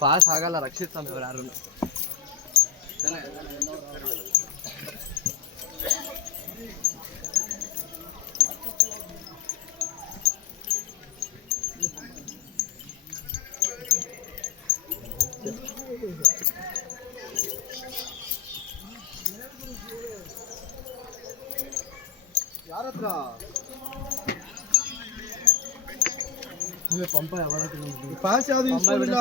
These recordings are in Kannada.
ಪಾಸ್ ಆಗಲ್ಲ, ರಕ್ಷಿಸ್ತಾನೆ ಇವ್ರು ಯಾರು. ಯಾರತ್ರ ಪಂಪ ಯಾವಾಗ ಪಾಸ್ ಯಾವ್ದು ಯೂಸ್ ಮಾಡಿಲ್ಲ.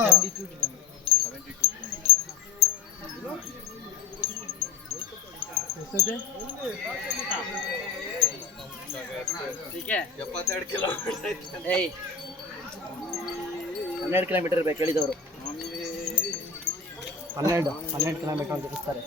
ಎಷ್ಟೇ 72 ಕಿಲೋಮೀಟರ್. 12 ಕಿಲೋಮೀಟರ್ ಬೇಕು ಹೇಳಿದವರು. 12 ಕಿಲೋಮೀಟರ್ ಅಂತ ಇರ್ತಾರೆ.